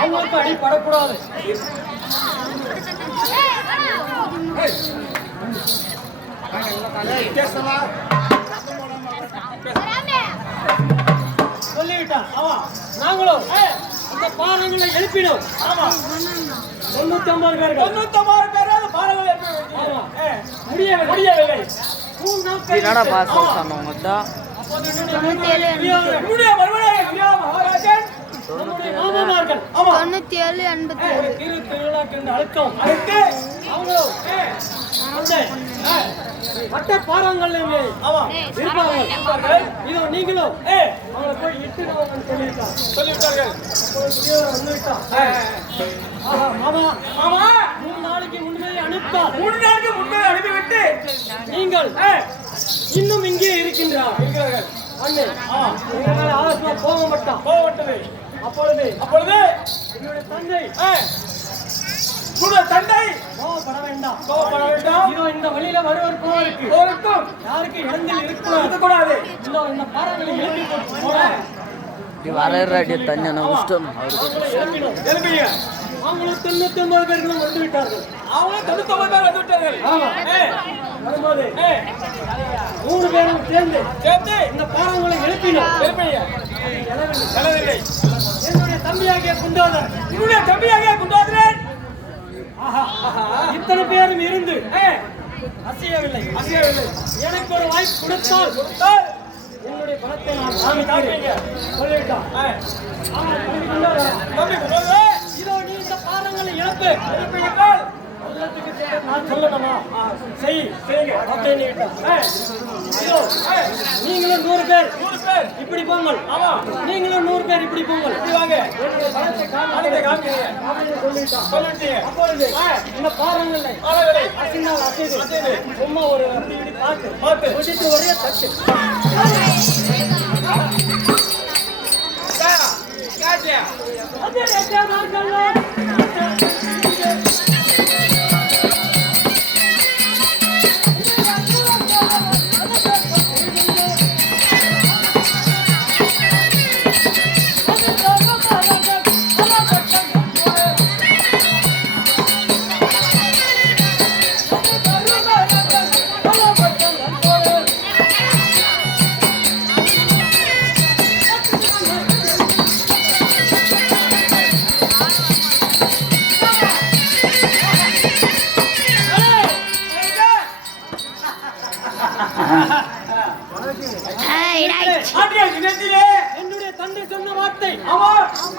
அவங்களுக்கு அடிப்படக்கூடாது. சொல்லிவிட்டான். நாங்களும் அந்த பாறங்களை எழுப்பினோம். 99 பேர்கள் பாறங்களை முடியவில்லை. 3 நாட்கள் மற்ற பாறங்கள் இதோ நீங்களும் அவங்களை போய் இட்டு சொல்லிவிட்டார்கள். மாமா 3 நாளைக்கு முன்னே அனுப்பார். 3 நாளைக்கு முன்னே அனுப்பிவிட்டு நீங்கள் இன்னும் இங்கே இருக்கிறார்கள். ஆலோசனை போகப்பட்டது. அப்பொழுது என்னுடைய தந்தை கோவப்பட வேண்டாம். இதோ இந்த வழியில வருவதற்கும் யாருக்கு இடங்கள் இருக்கக்கூடாது. இந்த பாறங்களை எழுப்பி அவங்களும் 99 பேர்களும் வந்து விட்டார்கள். வரும்போது 3 பேரும் சேர்ந்து இந்த பாறங்களை எழுப்பினோம். என்னுடைய தம்பியாகிய குண்டோதரன் இத்தனை பேரும் இருந்து அசையவில்லை. எனக்கு ஒரு வாய்ப்பு கொடுத்தால் என்னுடைய பணத்தை நான் சொல்லிவிட்டான். இதோ நீ இந்த பாறங்களை எழுப்பினால் நான் சொல்லணுமா? நீங்களும் 100 பேர் இப்படி போங்கள். நீங்களும் 100 பேர் இப்படி போங்கள். இந்த பாறங்களை அசைது சும்மா ஒரு பார்த்து ஒரே தட்டு